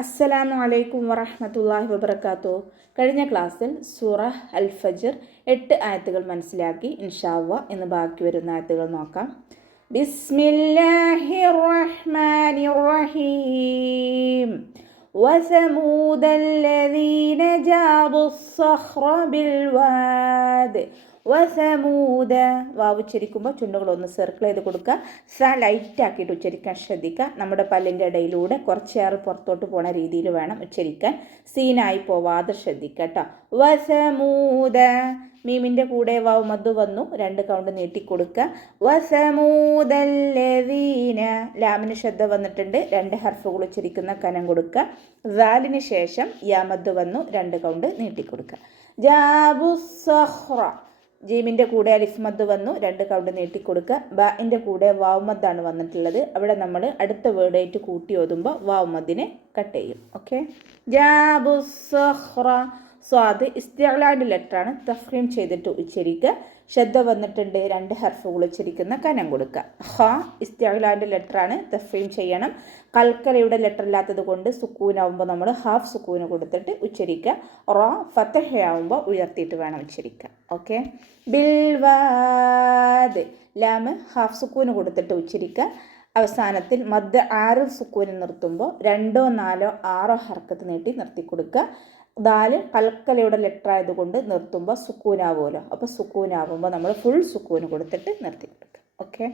അസ്സലാമു അലൈക്കും വറഹ്മത്തുള്ളാഹി വബറകാതുഹു. കഴിഞ്ഞ ക്ലാസ്സിൽ സൂറ അൽ ഫജ്ർ 8 ആയത്തുകൾ മനസ്സിലാക്കി. ഇൻഷാ അല്ലാഹ് ഇന്ന് ബാക്കി വരുന്ന ആയത്തുകൾ നോക്കാം. ബിസ്മില്ലാഹിർ റഹ്മാനിർ റഹീം. വസമൂദല്ലദീന ജാബുസ്സഖ്റ ബിൽവാദ്. വസമൂദ വാവ് ഉച്ചരിക്കുമ്പോൾ ചുണ്ടുകളൊന്ന് സർക്കിൾ ചെയ്ത് കൊടുക്കുക. സ ലൈറ്റ് ആക്കിയിട്ട് ഉച്ചരിക്കാൻ ശ്രദ്ധിക്കുക. നമ്മുടെ പല്ലിൻ്റെ ഇടയിലൂടെ കുറച്ചേറെ പുറത്തോട്ട് പോണ രീതിയിൽ വേണം ഉച്ചരിക്കാൻ. സീനായി പോവാതെ ശ്രദ്ധിക്കുക കേട്ടോ. വസമൂദ മീമിൻ്റെ കൂടെ വാവ് മദ്ദു വന്നു, 2 കൗണ്ട് നീട്ടിക്കൊടുക്കുക. വസമൂദല്ലദീന ലാമിന് ശ്രദ്ധ വന്നിട്ടുണ്ട്, 2 ഹർഫുകൾ ഉച്ചരിക്കുന്ന കനം കൊടുക്കുക. ദാലിന് ശേഷം യാ മദ്ദു വന്നു, 2 കൗണ്ട് നീട്ടിക്കൊടുക്കുക. ജാബുസ്സഖ്റ ജീമിൻ്റെ കൂടെ അലിഫ് മദ് വന്നു, 2 കൗണ്ട് നീട്ടിക്കൊടുക്കുക. ബിൻ്റെ കൂടെ വാവ് മദ്ദാണ് വന്നിട്ടുള്ളത്. അവിടെ നമ്മൾ അടുത്ത വേർഡായിട്ട് കൂട്ടി ഓതുമ്പോൾ വാവ് മദ്ദിനെ കട്ട് ചെയ്യും. ഓക്കെ. ജാബുസ്സഖ്റ സ്വാദ് ഇസ്തിഅലാൻ്റെ ലെറ്ററാണ്, തഫ്ഖീം ചെയ്തിട്ട് ഉച്ചരിക്കുക. ശ്രദ്ധ വന്നിട്ടുണ്ട്, 2 ഹർഫുകൾ ഉച്ചരിക്കുന്ന കനം കൊടുക്കുക. ഹ ഇസ്തിഅലാൻ്റെ ലെറ്ററാണ്, തഫ്ഖീം ചെയ്യണം. കൽക്കലയുടെ ലെറ്റർ ഇല്ലാത്തത് കൊണ്ട് സുക്കൂനാവുമ്പോൾ നമ്മൾ ഹാഫ് സുക്കൂന് കൊടുത്തിട്ട് ഉച്ചരിക്കുക. റ ഫതഹയാവുമ്പോൾ ഉയർത്തിയിട്ട് വേണം ഉച്ചരിക്കുക. ഓക്കെ. ബിൽവാദ് ലാമ് ഹാഫ് സുക്കൂന് കൊടുത്തിട്ട് ഉച്ചരിക്കുക. അവസാനത്തിൽ മദ് 6 സുക്കൂന് നിർത്തുമ്പോൾ 2, 4, 6 ഹർക്കത്ത് നീട്ടി നിർത്തി കൊടുക്കുക. ദാല് കൽക്കലയുടെ ലെറ്റർ ആയതുകൊണ്ട് നിർത്തുമ്പോൾ സുക്കൂനാവുമല്ലോ, അപ്പോൾ സുക്കൂനാവുമ്പോൾ നമ്മൾ ഫുൾ സുക്കൂന് കൊടുത്തിട്ട് നിർത്തി കൊടുക്കുക. ഓക്കെ.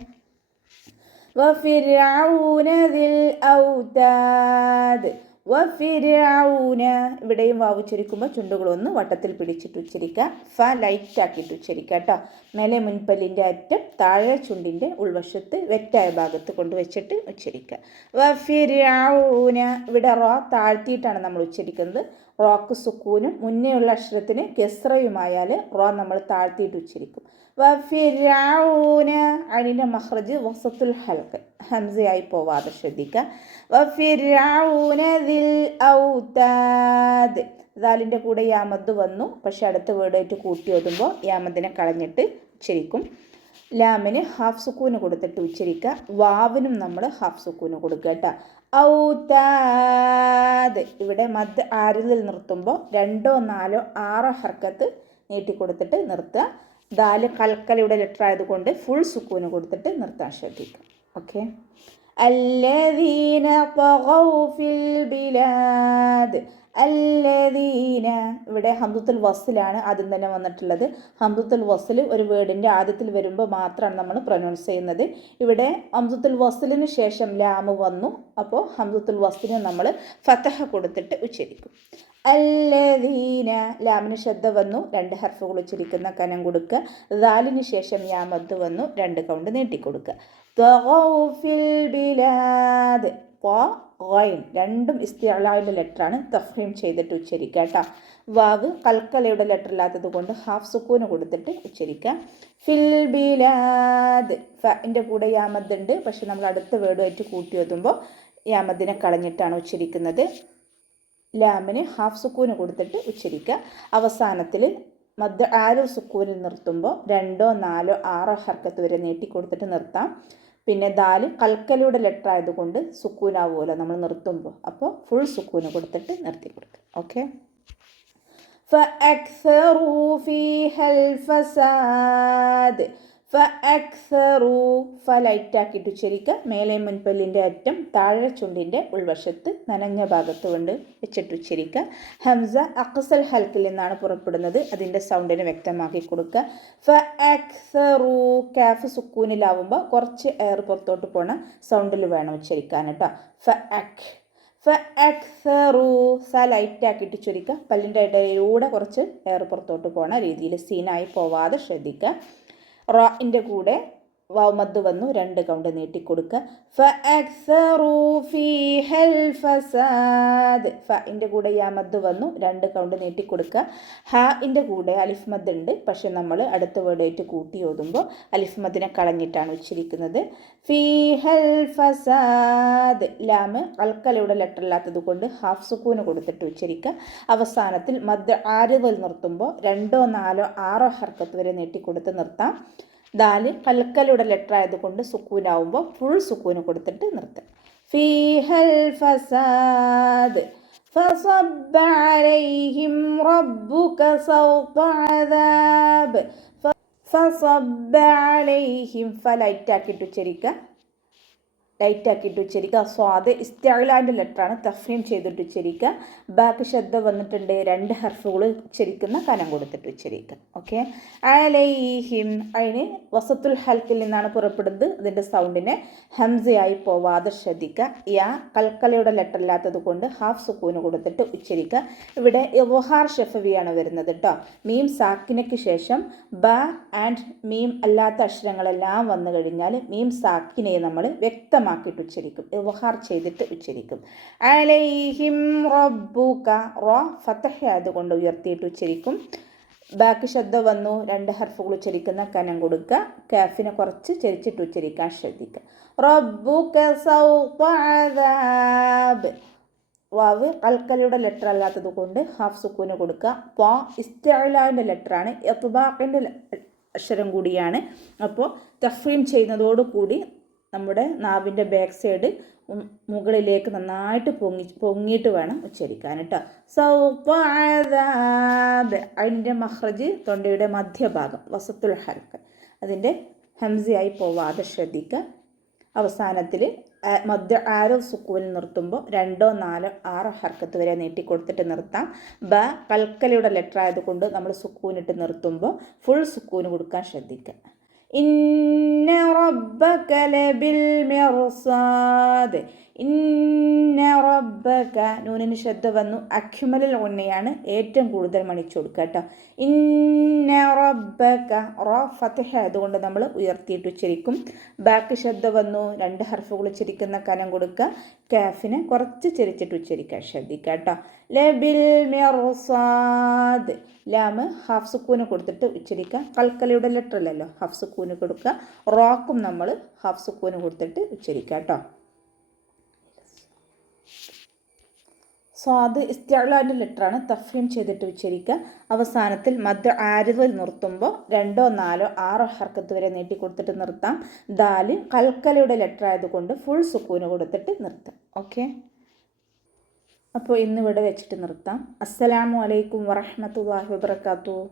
വഫിർഔന ദിൽ ഔതാദ്. വഫിർഔന ഇവിടെയും വാവ് ഉച്ചരിക്കുമ്പോൾ ചുണ്ടുകളൊന്ന് വട്ടത്തിൽ പിടിച്ചിട്ട് ഉച്ചരിക്കുക. ഫ ലൈറ്റ് ആക്കിയിട്ട് ഉച്ചരിക്കുക കേട്ടോ. മേലെ മുൻപല്ലിൻ്റെ അറ്റം താഴെ ചുണ്ടിൻ്റെ ഉൾവശത്ത് വെറ്റായ ഭാഗത്ത് കൊണ്ടുവച്ചിട്ട് ഉച്ചരിക്കുക. വഫിർഔന ഇവിടെ റോ താഴ്ത്തിയിട്ടാണ് നമ്മൾ ഉച്ചരിക്കുന്നത്. റോക്ക് സുക്കൂനും മുന്നേയുള്ള അക്ഷരത്തിന് കെസ്റയുമായാൽ റോ നമ്മൾ താഴ്ത്തിയിട്ട് ഉച്ചരിക്കും. വഫിർഔന അനിൻ്റെ മഖ്റജ് വസത്തുൽ ഹൽഖ് ഹംസയായി പോവാതെ ശ്രദ്ധിക്കുക. വഫിർഔന ദിൽ ഔതാദ് ദാലിൻ്റെ കൂടെ യാമദ് വന്നു, പക്ഷെ അടുത്ത വേർഡായിട്ട് കൂട്ടി ഓതുമ്പോൾ യാമദിനെ കളഞ്ഞിട്ട് ഉച്ചരിക്കും. ലാമിന് ഹാഫ് സുക്കൂന് കൊടുത്തിട്ട് ഉച്ചരിക്കുക. വാവിനും നമ്മൾ ഹാഫ് സുക്കൂന് കൊടുക്കുക കേട്ടോ. ഔതാദ് ഇവിടെ മദ് 6 നിർത്തുമ്പോൾ 2, 4, 6 ഹർക്കത്ത് നീട്ടിക്കൊടുത്തിട്ട് നിർത്തുക. ദാല് കൽക്കലയുടെ ലെറ്റർ ആയതുകൊണ്ട് ഫുൾ സുക്കൂന് കൊടുത്തിട്ട് നിർത്താൻ ശ്രദ്ധിക്കുക. ഓക്കെ. അല്ലദീന തഗൗ ഫിൽ ബിലാദ്. അല്ലദീന ഇവിടെ ഹംദത്തുൽ വസ്ലാണ് ആദ്യം തന്നെ വന്നിട്ടുള്ളത്. ഹംദത്തുൽ വസ്ൽ ഒരു വേർഡിൻ്റെ ആദ്യത്തിൽ വരുമ്പോൾ മാത്രമാണ് നമ്മൾ പ്രൊനൗൺസ് ചെയ്യുന്നത്. ഇവിടെ ഹംദത്തുൽ വസ്ലിന് ശേഷം ലാമ് വന്നു, അപ്പോൾ ഹംദത്തുൽ വസ്ലിന് നമ്മൾ ഫതഹ കൊടുത്തിട്ട് ഉച്ചരിക്കും. അല്ലദീന ലാമിന് ശ്രദ്ധ വന്നു, 2 ഹർഫുകൾ ഉച്ചരിക്കുന്ന കനം കൊടുക്കുക. ദാലിന് ശേഷം യാ മദ് വന്നു, 2 കൗണ്ട് നീട്ടിക്കൊടുക്കുക. തഗൗ ഫിൽ ബിലാദ് ഗൈൻ രണ്ടും ഇസ്തിഅലാൻ്റെ ലെറ്ററാണ്, തഫ്ഖീം ചെയ്തിട്ട് ഉച്ചരിക്കുക കേട്ടോ. വാവ് കൽക്കലയുടെ ലെറ്റർ ഇല്ലാത്തത് കൊണ്ട് ഹാഫ് സുക്കൂന് കൊടുത്തിട്ട് ഉച്ചരിക്കുക. ഫിൽ ബിലാദ് ഫിൻ്റെ കൂടെ യാമദ് ഉണ്ട്, പക്ഷെ നമ്മൾ അടുത്ത വേർഡുമായിട്ട് കൂട്ടി ഓതുമ്പോൾ യാമദിനെ കളഞ്ഞിട്ടാണ് ഉച്ചരിക്കുന്നത്. ലാമിന് ഹാഫ് സുക്കൂന് കൊടുത്തിട്ട് ഉച്ചരിക്കുക. അവസാനത്തിൽ മദ് 6 സുക്കൂനിൽ നിർത്തുമ്പോൾ 2, 4, 6 ഹർക്കത്ത് വരെ നീട്ടിക്കൊടുത്തിട്ട് നിർത്താം. പിന്നെ ദാല് കൽക്കലയുടെ ലെറ്റർ ആയതുകൊണ്ട് സുക്കൂനാവുമല്ലോ നമ്മൾ നിർത്തുമ്പോൾ, അപ്പോൾ ഫുൾ സുക്കൂന് കൊടുത്തിട്ട് നിർത്തി കൊടുക്കുക. ഓക്കെ. ഫഅക്സറൂ ഫീഹൽ ഫസാദ്. ഫഅക്സറൂ ഫ ലൈറ്റ് ആക്കിയിട്ട് ഉച്ചരിക്കുക. മേലെ മുൻപല്ലിൻ്റെ അറ്റം താഴെ ചുണ്ടിൻ്റെ ഉൾവശത്ത് നനഞ്ഞ ഭാഗത്ത് കൊണ്ട് വെച്ചിട്ട് ഉച്ചരിക്കുക. ഹംസ അഖ്സൽ ഹൽക്കിൽ നിന്നാണ് പുറപ്പെടുന്നത്, അതിൻ്റെ സൗണ്ടിന് വ്യക്തമാക്കി കൊടുക്കുക. ഫഅക്സറൂ കാഫ് സുക്കൂനിലാവുമ്പോൾ കുറച്ച് എയർ പുറത്തോട്ട് പോണ സൗണ്ടിൽ വേണം ഉച്ചരിക്കാൻ കേട്ടോ. ഫഅക്സറൂ സ ലൈറ്റ് ആക്കിയിട്ട് ഉച്ചരിക്കുക. പല്ലിൻ്റെ ഇടയിലൂടെ കുറച്ച് എയർ പുറത്തോട്ട് പോണ രീതിയിൽ സീനായി പോവാതെ ശ്രദ്ധിക്കുക. റാഇൻ്റെ കൂടെ വാവ് മദ് വന്നു, 2 കൗണ്ട് നീട്ടിക്കൊടുക്കുക. ഫഅക്സറൂ ഫീഹൽ ഫസാദ് ഫിൻ്റെ കൂടെ യാ മദ് വന്നു, 2 കൗണ്ട് നീട്ടിക്കൊടുക്കുക. ഹാഇൻ്റെ കൂടെ അലിഫ് മദ് ഉണ്ട്, പക്ഷെ നമ്മൾ അടുത്ത വേർഡായിട്ട് കൂട്ടി ഓതുമ്പോൾ അലിഫ് മദിനെ കളഞ്ഞിട്ടാണ് ഉച്ചരിക്കുന്നത്. ഫീഹൽ ഫസാദ് ലാമ് കൽക്കലയുടെ ലെറ്റർ ഇല്ലാത്തത് കൊണ്ട് ഹാഫ് സുക്കൂന് കൊടുത്തിട്ട് ഉച്ചരിക്കുക. അവസാനത്തിൽ മദ് 6 നിർത്തുമ്പോൾ 2, 4, 6 ഹർക്കത്ത് വരെ നീട്ടിക്കൊടുത്ത് നിർത്താം. ദാല് കൽക്കലയുടെ ലെറ്റർ ആയതുകൊണ്ട് സുക്കൂനാവുമ്പോൾ ഫുൾ സുക്കൂന് കൊടുത്തിട്ട് നിർത്തുക. ഫീഹൽ ഫസാദ് فصب عليهم ربك صوت عذاب فصب عليهم ഫലൈറ്റാക്കിയിട്ട് ഉച്ചരിക്കുക ലൈറ്റാക്കിയിട്ട് ഉച്ചരിക്കുക. സ്വാദ് ഇസ്തിഅലാൻ്റെ ലെറ്ററാണ്, തഫ്രീം ചെയ്തിട്ട് ഉച്ചരിക്കുക. ബാക്ക് ശബ്ദ വന്നിട്ടുണ്ട്, 2 ഹർഫുകൾ ഉച്ചരിക്കുന്ന കനം കൊടുത്തിട്ട് ഉച്ചരിക്കുക. ഓക്കെ. അലൈഹിം അതിന് വസത്തുൽ ഹൽക്കിൽ നിന്നാണ് പുറപ്പെടുന്നത്. അതിൻ്റെ സൗണ്ടിനെ ഹംസയായി പോവാതെ ശ്രദ്ധിക്കുക. യാ കൽക്കലയുടെ ലെറ്റർ ഇല്ലാത്തത് കൊണ്ട് ഹാഫ് സുക്കൂന് കൊടുത്തിട്ട് ഉച്ചരിക്കുക. ഇവിടെ ഇദ്ഹാർ ഷഫവിയാണ് വരുന്നത് കേട്ടോ. മീം സാക്കിനയ്ക്ക് ശേഷം ബ ആൻഡ് മീം അല്ലാത്ത അക്ഷരങ്ങളെല്ലാം വന്നു കഴിഞ്ഞാൽ മീം സാക്കിനെ നമ്മൾ വ്യക്തമാക്കിയിട്ട് ഉച്ചരിക്കും, ഇദ്ഹാർ ചെയ്തിട്ട് ഉച്ചരിക്കും. അലൈഹിം റബ്ബുക റ ഫതഹ ആയതുകൊണ്ട് ഉയർത്തിയിട്ട് ഉച്ചരിക്കും. ബാക്കി ശബ്ദ വന്നു, 2 ഹർഫുകൾ ഉച്ചരിക്കുന്ന കനം കൊടുക്കുക. കാഫിനെ കുറച്ച് ചരിച്ചിട്ട് ഉച്ചരിക്കാൻ ശ്രദ്ധിക്കുക. റബ്ബുക സൗത അദാബ്. വാവ് കൽക്കലയുടെ ലെറ്റർ അല്ലാത്തത് കൊണ്ട് ഹാഫ് സുക്കൂന് കൊടുക്കുക. ത്വാ ഇസ്തിഅലാൻ്റെ ലെറ്ററാണ്, ഇത്ബാഖിൻ്റെ അക്ഷരം കൂടിയാണ്. അപ്പോൾ തഫ്രീം ചെയ്യുന്നതോടുകൂടി നമ്മുടെ നാവിൻ്റെ ബാക്ക് സൈഡ് മുകളിലേക്ക് നന്നായിട്ട് പൊങ്ങിയിട്ട് വേണം ഉച്ചരിക്കാൻ കേട്ടോ. സൗത അദാബ് അതിൻ്റെ മഖ്റജ് തൊണ്ടയുടെ മധ്യഭാഗം വസത്തുൽ ഹൽക്ക്, അതിൻ്റെ ഹംസയായി പോവാതെ ശ്രദ്ധിക്കുക. അവസാനത്തിൽ മധ്യ ആരോ സുക്കൂനിൽ നിർത്തുമ്പോൾ 2, 4, 6 ഹർക്കത്ത് വരെ നീട്ടിക്കൊടുത്തിട്ട് നിർത്താം. ബ കൽക്കലയുടെ ലെറ്റർ ആയതുകൊണ്ട് നമ്മൾ സുക്കൂനിട്ട് നിർത്തുമ്പോൾ ഫുൾ സുക്കൂന് കൊടുക്കാൻ ശ്രദ്ധിക്കുക. ഇന്ന റബ്ബക ലബിൽ മിർസാദ്. ഇന്ന റബ്ബക നൂനിന് ശ്രദ്ധ വന്നു, അക്മലിൽ ഉണ്ണയാണ് ഏറ്റവും കൂടുതൽ മണിച്ചു കൊടുക്കുക കേട്ടോ. ഇന്ന റബ്ബക റ ഫതഹ ആയതുകൊണ്ട് നമ്മൾ ഉയർത്തിയിട്ട് ഉച്ചരിക്കും. ബാക്ക് ശ്രദ്ധ വന്നു, 2 ഹർഫുകൾ ഉച്ചരിക്കുന്ന കനം കൊടുക്കുക. കാഫിനെ കുറച്ച് ചെരിച്ചിട്ട് ഉച്ചരിക്കാൻ ശ്രദ്ധിക്കുക കേട്ടോ. ലബിൽ മിർസാദ്. ലാമ് ഹാഫ് സുക്കൂന് കൊടുത്തിട്ട് ഉച്ചരിക്കുക. കൽക്കലയുടെ ലെറ്റർ അല്ലല്ലോ, ഹാഫ് സുക്കൂന് കൊടുക്കുക. റോക്കും നമ്മൾ ഹാഫ് സുക്കൂന് കൊടുത്തിട്ട് ഉച്ചരിക്കുക കേട്ടോ. സ്വാദ് ഇസ്തിഅലാൻ്റെ ലെറ്ററാണ്, തഫ്രീം ചെയ്തിട്ട് ഉച്ചരിക്കുക. അവസാനത്തിൽ മദ് ആരിദിൽ നിർത്തുമ്പോൾ 2, 4, 6 ഹർക്കത്ത് വരെ നീട്ടിക്കൊടുത്തിട്ട് നിർത്താം. ദാല് കൽക്കലയുടെ ലെറ്റർ ആയതുകൊണ്ട് ഫുൾ സുക്കൂന് കൊടുത്തിട്ട് നിർത്താം. ഓക്കെ. അപ്പോൾ ഇന്നിവിടെ വെച്ചിട്ട് നിർത്താം. അസ്സലാമു അലൈക്കും വറഹ്മത്തുള്ളാഹി വബറകാതുഹു.